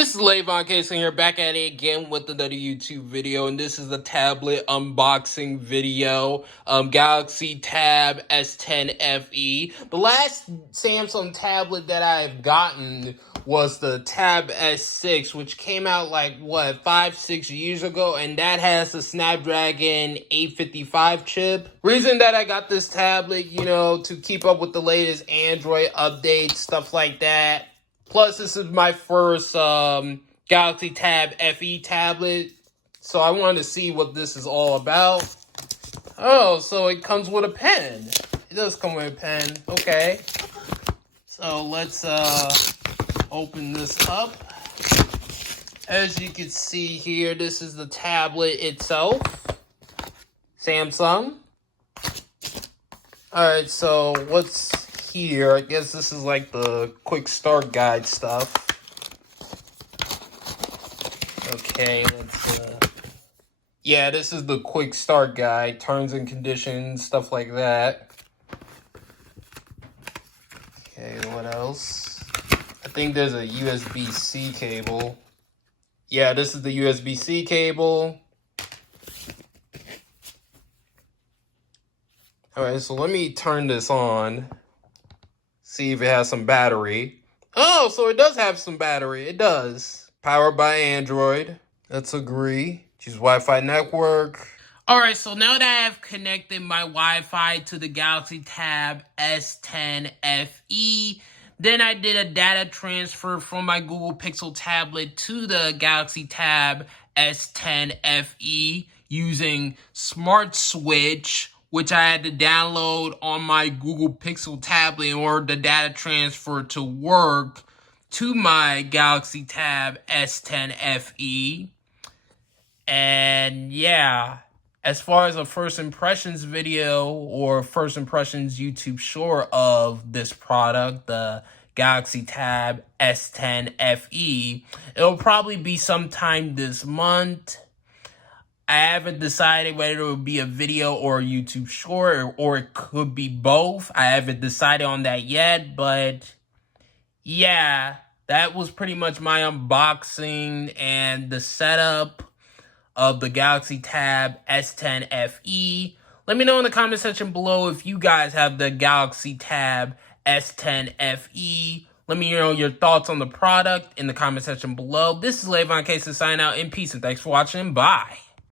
This is lavoncason here, back at it again with another YouTube video, and this is the tablet unboxing video. Galaxy Tab S10 FE. The last Samsung tablet that I've gotten was the Tab S6, which came out like, 5-6 years ago, and that has the Snapdragon 855 chip. Reason that I got this tablet, to keep up with the latest Android updates, stuff like that. Plus, this is my first Galaxy Tab FE tablet, so I wanted to see what this is all about. Oh, so it comes with a pen. It does come with a pen. Okay. So let's open this up. As you can see here, this is the tablet itself. Samsung. Alright, so what's here? I guess this is like the quick start guide stuff. Okay, let's yeah, this is the quick start guide, terms and conditions, stuff like that. Okay, what else? I think there's a USB-C cable. Yeah, this is the USB-C cable. Alright, so let me turn this on. See if it has some battery. Oh, so it does have some battery. It does. Powered by Android. Let's agree. Choose Wi-Fi network. Alright, so now that I have connected my Wi-Fi to the Galaxy Tab S10 FE, then I did a data transfer from my Google Pixel tablet to the Galaxy Tab S10 FE using Smart Switch, which I had to download on my Google Pixel tablet in order the data transfer to work to my Galaxy Tab S10 FE. And yeah, as far as a first impressions video or first impressions YouTube short of this product, the Galaxy Tab S10 FE, it'll probably be sometime this month. I haven't decided whether it would be a video or a YouTube short, or it could be both. I haven't decided on that yet, but yeah, that was pretty much my unboxing and the setup of the Galaxy Tab S10 FE. Let me know in the comment section below if you guys have the Galaxy Tab S10 FE. Let me know your thoughts on the product in the comment section below. This is lavoncason signing out in peace, and thanks for watching. Bye.